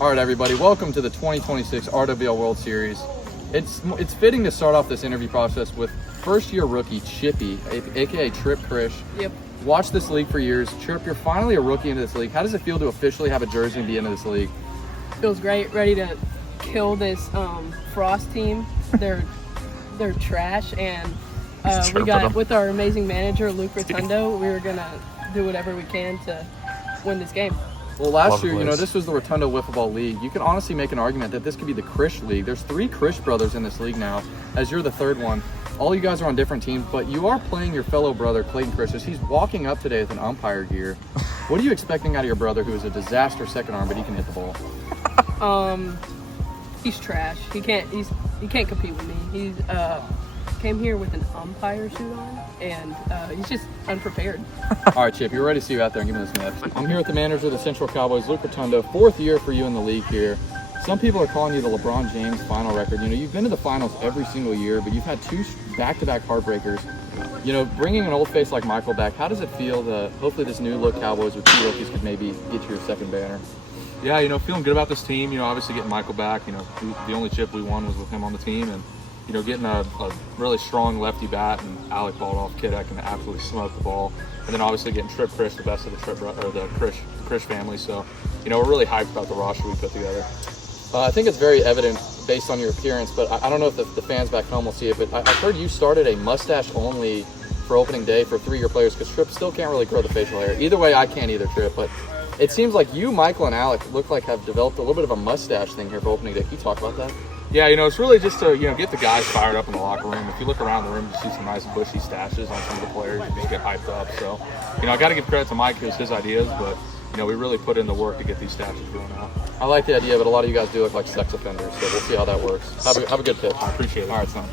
All right, everybody, welcome to the 2026 RWL World Series. It's fitting to start off this interview process with first-year rookie Chippy, aka Trip Krish. Yep. Watched this league for years. Trip, you're finally a rookie into this league. How does it feel to officially have a jersey and be into this league? Feels great. Ready to kill this Frost team. They're trash, and we got with our amazing manager Luke Rotundo. We were gonna do whatever we can to win this game. Well, last year, this was the Rotundo Wiffle Ball League. You can honestly make an argument that this could be the Krish League. There's 3 Krish brothers in this league now, as you're the third one. All you guys are on different teams, but you are playing your fellow brother, Clayton Krish, as he's walking up today with an umpire gear. What are you expecting out of your brother, who is a disaster second arm, but he can hit the ball? He's trash. He can't compete with me. He's came here with an umpire suit on, and he's just unprepared. All right, Chip, you're ready to see you out there and give me this match. I'm here with the manager of the Central Cowboys, Luke Rotundo. 4th year for you in the league here. Some people are calling you the LeBron James final record. You've been to the finals every single year, but you've had 2 back-to-back heartbreakers. Bringing an old face like Michael back, how does it feel to hopefully this new look Cowboys with 2 rookies could maybe get you your second banner? Yeah, feeling good about this team. Obviously getting Michael back. The only chip we won was with him on the team, and getting a really strong lefty bat and Alec Baldoff kid that can absolutely smoke the ball, and then obviously getting Trip Krish, the best of the Krish family. So, we're really hyped about the roster we put together. I think it's very evident based on your appearance, but I don't know if the fans back home will see it, but I've heard you started a mustache only for opening day for 3-year players because Trip still can't really grow the facial hair. Either way, I can't either, Trip, but it seems like you, Michael, and Alec look like have developed a little bit of a mustache thing here for opening day. Can you talk about that? Yeah, it's really just to, get the guys fired up in the locker room. If you look around the room, you see some nice bushy stashes on some of the players, you just get hyped up. So, I got to give credit to Mike. It was his ideas, but, we really put in the work to get these stashes going out. I like the idea, but a lot of you guys do look like sex offenders, so we'll see how that works. Have a good pitch. I appreciate it. All right, son.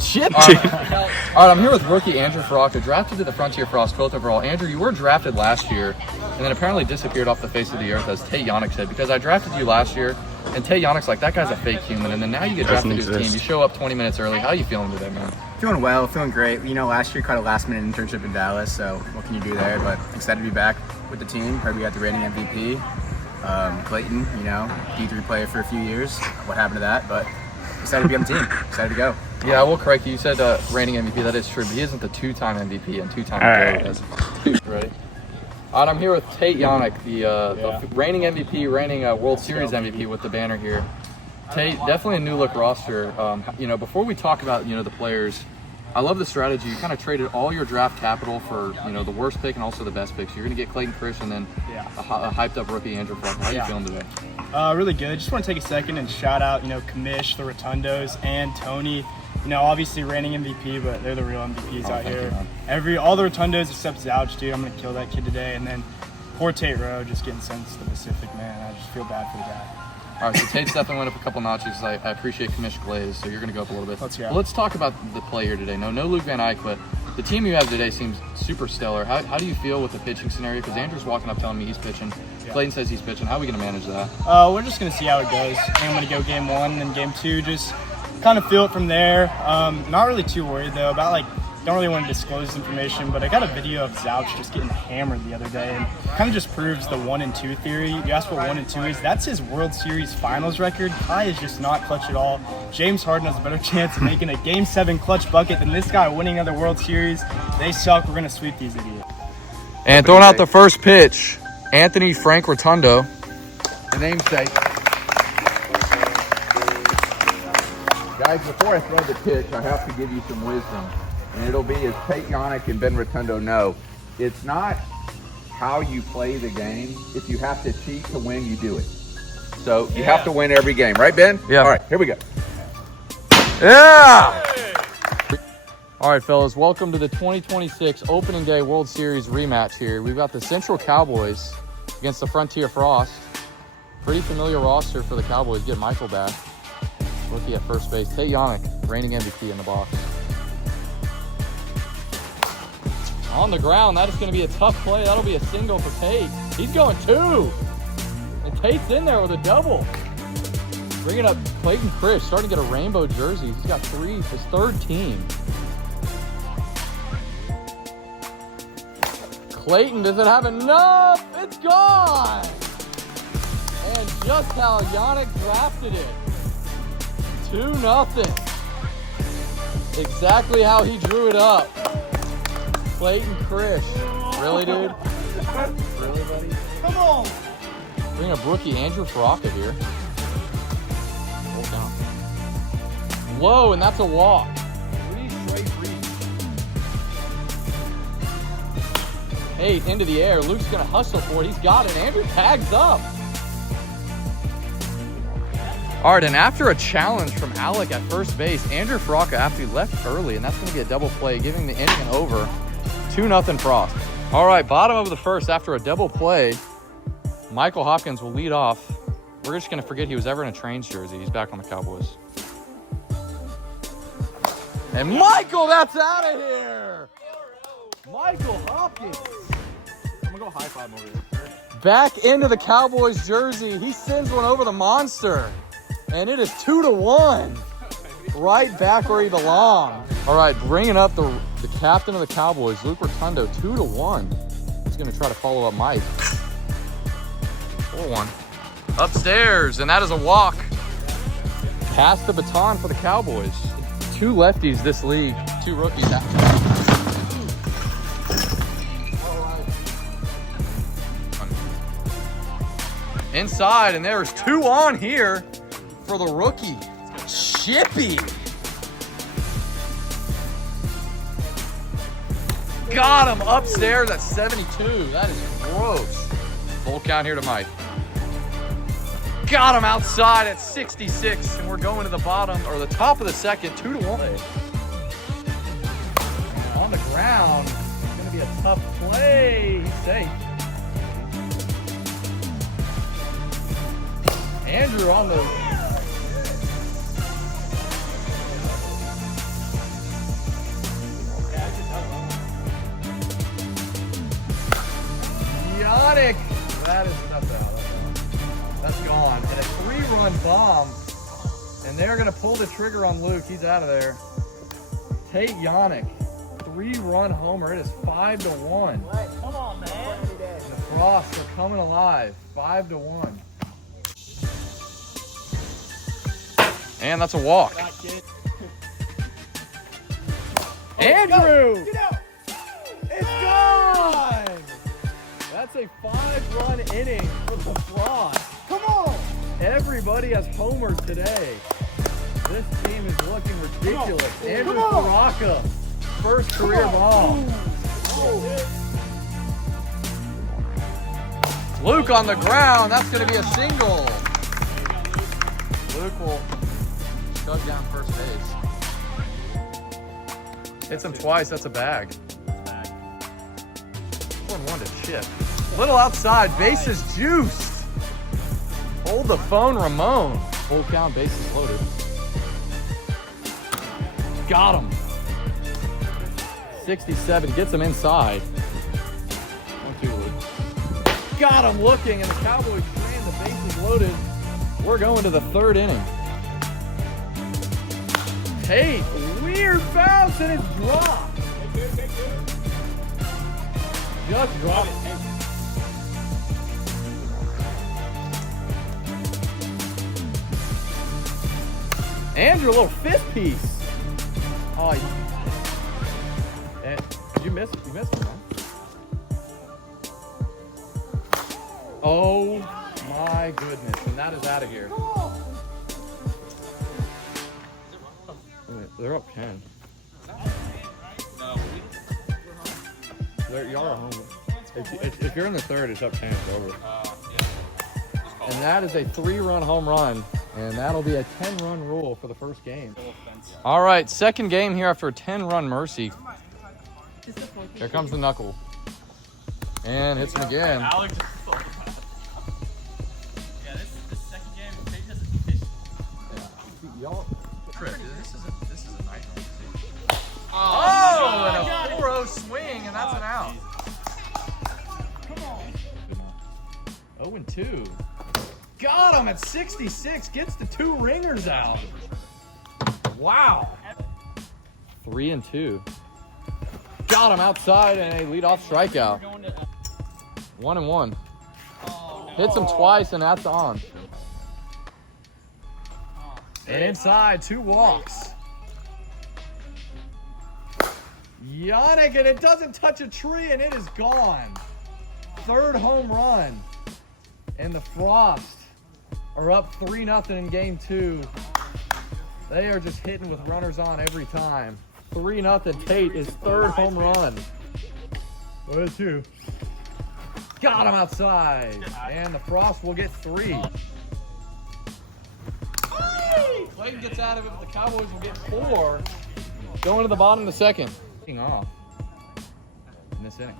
Shit. All right, I'm here with rookie Andrew Faraka, drafted to the Frontier Frost 12th overall. Andrew, you were drafted last year and then apparently disappeared off the face of the earth, as Tate Yannick said, because I drafted you last year, and Tate Yannick's like, that guy's a fake human, and then now you get drafted to his team. You show up 20 minutes early. How are you feeling today, man? Feeling well, feeling great. Last year caught a last-minute internship in Dallas, so what can you do there? But excited to be back with the team. Heard we got the reigning MVP. Clayton, D3 player for a few years. What happened to that? But excited to be on the team. Excited to go. Yeah, I will correct you. You said reigning MVP. That is true, but he isn't the 2-time MVP and 2-time GOAT. Ready? All right, I'm here with Tate Yannick, the reigning MVP, reigning World Series MVP with the banner here. Tate, definitely a new look roster. Before we talk about the players, I love the strategy. You kind of traded all your draft capital for the worst pick and also the best pick. So you're gonna get Clayton Krish and then a hyped up rookie Andrew Faraka. How are you feeling today? Really good. Just want to take a second and shout out Kamish, the Rotundos, and Tony. Obviously reigning MVP, but they're the real MVPs out here. All the Rotundos except Zouch, dude. I'm gonna kill that kid today. And then poor Tate Rowe just getting sent to the Pacific, man. I just feel bad for the guy. All right, so Tate's definitely went up a couple notches. I appreciate Kamish Glaze, so you're gonna go up a little bit. Let's talk about the play here today. No Luke Van Eyck, but the team you have today seems super stellar. How do you feel with the pitching scenario? Because Andrew's walking up telling me he's pitching. Clayton says he's pitching. How are we gonna manage that? We're just gonna see how it goes. I think I'm gonna go game 1 and then game 2. Just kind of feel it from there. Not really too worried though about don't really want to disclose this information, but I got a video of Zouch just getting hammered the other day, and kind of just proves the 1 and 2 theory. You asked what 1 and 2 is. That's his World Series Finals record. Kai is just not clutch at all. James Harden has a better chance of making a Game 7 clutch bucket than this guy winning another World Series. They suck. We're gonna sweep these idiots. And throwing out the first pitch, Anthony Frank Rotundo, the namesake. Guys, before I throw the pitch, I have to give you some wisdom. And it'll be, as Tate Yannick and Ben Rotundo know, it's not how you play the game. If you have to cheat to win, you do it. So you have to win every game. Right, Ben? Yeah. All right, here we go. Yeah! All right, fellas, welcome to the 2026 Opening Day World Series rematch here. We've got the Central Cowboys against the Frontier Frost. Pretty familiar roster for the Cowboys. Get Michael back. Rookie at first base. Tate Yannick, reigning MVP in the box. On the ground, that is going to be a tough play. That'll be a single for Tate. He's going 2. And Tate's in there with a double. Bringing up Clayton Krish, starting to get a rainbow jersey. He's got 3, his 3rd team. Clayton, does it have enough? It's gone! And just how Yannick drafted it. 2-0. Exactly how he drew it up. Clayton Krish. Really, dude? Really, buddy? Come on. Bring up rookie Andrew Faraka here. Hold down. Whoa, and that's a walk. 3 straight reads. 8 into the air. Luke's going to hustle for it. He's got it. Andrew tags up. All right, and after a challenge from Alec at first base, Andrew Faraka actually left early, and that's going to be a double play, giving the inning an over. 2-0 Frost. All right, bottom of the first, after a double play, Michael Hopkins will lead off. We're just going to forget he was ever in a Trains jersey. He's back on the Cowboys. And Michael, that's out of here! Michael Hopkins. I'm gonna go high five over here. Back into the Cowboys jersey. He sends one over the monster. And it is 2-1. Right back where he belongs. All right, bringing up the captain of the Cowboys, Luke Rotundo, 2-1. He's going to try to follow up Mike. 4-1. Upstairs, and that is a walk. Pass the baton for the Cowboys. 2 lefties this league, 2 rookies. Inside, and there's 2 on here for the rookie, Chippy. Got him upstairs at 72. That is gross. Full count here to Mike. Got him outside at 66, and we're going to the bottom, or the top of the second, 2-1. On the ground, it's going to be a tough play. He's safe. Andrew on the... Yannick! That is tough out. That's gone. And a 3-run bomb. And they're going to pull the trigger on Luke. He's out of there. Tate Yannick. 3-run homer. It is 5-1. Come on, man. And the Frosts are coming alive. 5-1. And that's a walk. Andrew! Get out! It's gone! That's a 5-run inning for the Frost. Come on! Everybody has homered today. This team is looking ridiculous. Andrew Come on. Faraka, first career bomb. Luke on the ground. That's going to be a single. Luke will shut down first base. Hits him twice. That's a bag. 4-1 to Chip. Little outside. Bases juiced. Hold the phone, Ramon. Full count. Bases loaded. Got him. 67. Gets him inside. 1-2, Luke. Got him looking, and the Cowboys ran the bases loaded. We're going to the 3rd inning. Tate, weird bounce, and it's dropped. Just dropped it. Andrew, a little fifth piece. Oh, you missed it. You missed it, man. Oh my goodness, and that is out of here. They're up 10. Y'all are home. If you're in the 3rd, it's up 10. It's over. And that is a 3-run home run, and that'll be a 10-run rule for the first game. All right, 2nd game here after a 10-run mercy. Here comes the knuckle. And hits him again. Yeah, this is the 2nd game. Tate has a fish. Y'all, this is a nightmare. Oh, and a 4-0 swing, and that's an out. Come on. 0-2. Got him at 66. Gets the 2 ringers out. Wow. 3-2. Got him outside and a leadoff strikeout. 1-1. Hits him twice, and that's on. And inside, 2 walks. Yannick, and it doesn't touch a tree, and it is gone. 3rd home run. And the Frost are up 3-0 in game 2. They are just hitting with runners on every time. 3-0. Tate is 3rd home run. Where's 2? Got him outside. And the Frost will get 3. Clayton gets out of it, but the Cowboys will get 4. Going to the bottom of the 2nd. Off in this inning.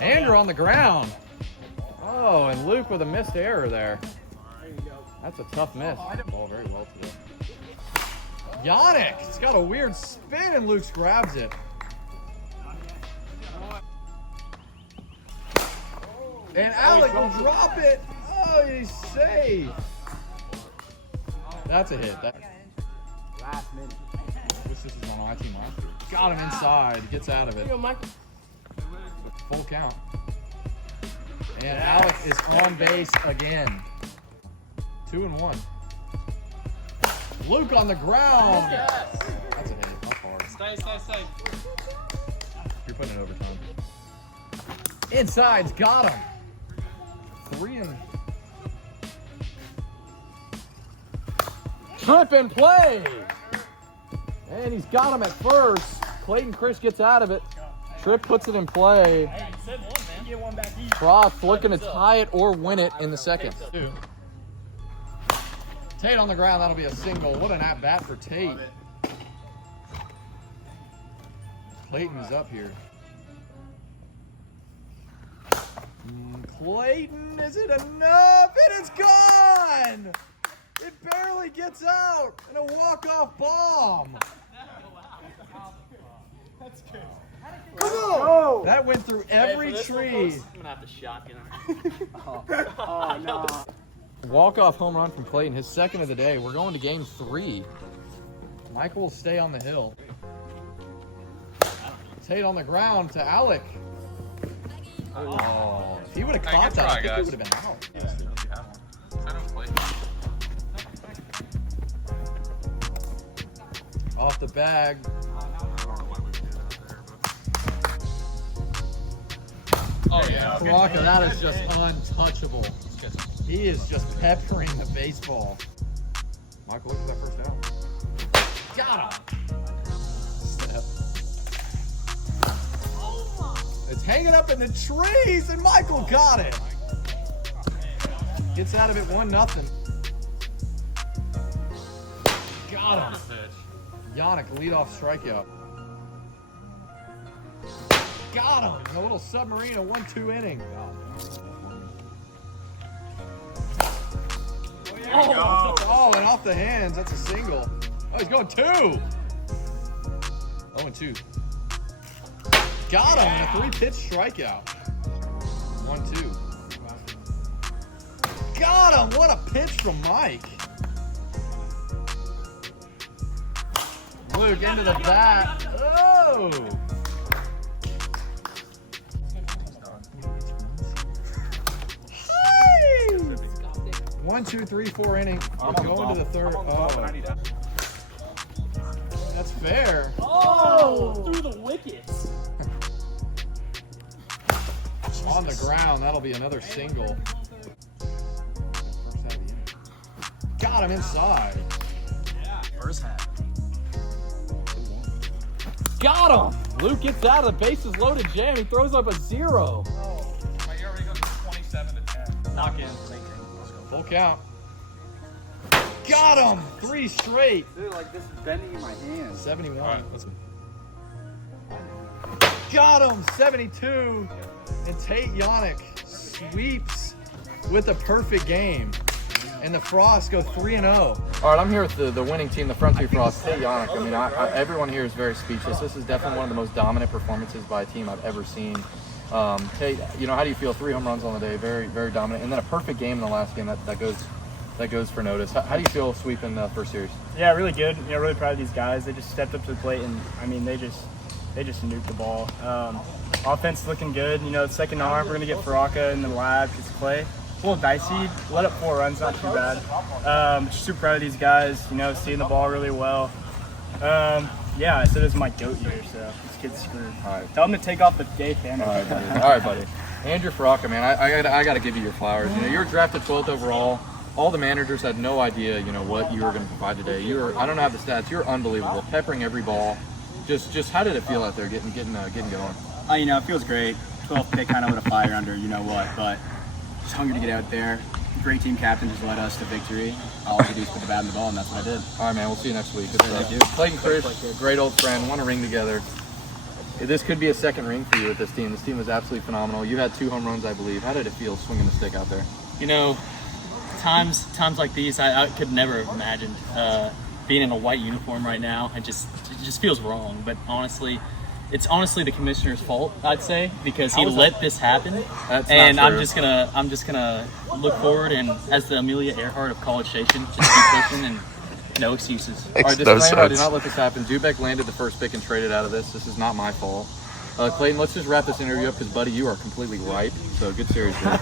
Andrew on the ground. Oh, and Luke with a missed error there. That's a tough miss. Ball very well today. Yannick, it's got a weird spin, and Luke grabs it. And Alec will drop it. Oh, he's safe. That's a hit. Last minute. This is on my team last year. Got him inside. Gets out of it. Full count. And Alec is on base again. 2-1. Luke on the ground. That's a hit. That's hard. Stay. You're putting it overtime. Inside's got him. 3 and trip and play. And he's got him at first. Clayton Chris gets out of it. Tripp puts it in play. Frost looking to tie it or win it in the 2nd. Tate on the ground. That'll be a single. What an at-bat for Tate. Clayton's up here. Clayton, is it enough? It is gone! It barely gets out, and a walk-off bomb. That's good. Come on! That went through every tree. I'm gonna have to shotgun him. No. Walk-off home run from Clayton, his 2nd of the day. We're going to game 3. Michael will stay on the hill. Tate on the ground to Alec. Oh, if he would have caught that, I think it would have been out. I don't play. Off the bag. Oh yeah. Baraka, that is just untouchable. He is just peppering the baseball. Michael, look at that first down. Got him. Step. It's hanging up in the trees, and Michael got it. Gets out of it 1-0. Got him. Yannick, leadoff strikeout. Got him. A little submarine, a 1-2 inning. Oh, and off the hands. That's a single. Oh, he's going 2. 0-2. Got him. And a 3-pitch strikeout. 1-2. Got him. What a pitch from Mike. Luke into the bat. Oh. Hey. 1, 2, 3, 4 inning. We're going to the 3rd. Oh. That's fair. Oh, through the wickets. On the ground. That'll be another single. Got him inside. First half. Got him. Luke gets out of the bases loaded jam. He throws up a 0. My year already goes 27-10. Knock in. Full count. Got him. 3 straight. Dude, like this is bending in my hands. 71. All right, let's. Got him. 72. And Tate Yannick sweeps with a perfect game. And the Frost go 3-0. All right, I'm here with the winning team, the front 3 Frost, Tate Yannick. I mean, everyone here is very speechless. This is definitely one of the most dominant performances by a team I've ever seen. Tate, you know, how do you feel? 3 home runs on the day, very, very dominant. And then a perfect game in the last game that goes for notice. How do you feel sweeping the first series? Yeah, really good. You know, really proud of these guys. They just stepped up to the plate, and I mean, they just nuked the ball. Offense looking good. You know, 2nd arm, we're gonna get Baraka in the lab. It's Clay. little dicey. Let up 4 runs, not too bad. Just super proud of these guys, you know, seeing the ball really well. Yeah, I said it's my GOAT year, so this kid's screwed. All right. Tell him to take off the gay family. All right, buddy. Andrew Faraka, man, I got to give you your flowers. You know, you were drafted 12th overall. All the managers had no idea, you know, what you were going to provide today. I don't have the stats. You're unbelievable, peppering every ball. Just how did it feel out there, getting going? You know, it feels great. 12th pick, kind of with a fire under, you know what, but just hungry to get out there. Great team captain just led us to victory. All I had to do is put the bat in the ball, and that's what I did. All right, man. We'll see you next week. Thank you. Clayton Chris, great old friend, won a ring together. This could be a second ring for you with this team. This team was absolutely phenomenal. You had 2 home runs, I believe. How did it feel swinging the stick out there? You know, times like these, I could never have imagined being in a white uniform right now. It just feels wrong. But honestly, it's honestly the commissioner's fault, I'd say, because he let this happen. And not I'm true. just gonna look forward and, as the Amelia Earhart of College Station, just keep pushing and no excuses. All right, disclaimer, I did not let this happen. Dubek landed the first pick and traded out of this. This is not my fault. Clayton, let's just wrap this interview up because, buddy, you are completely right. So good series, bro.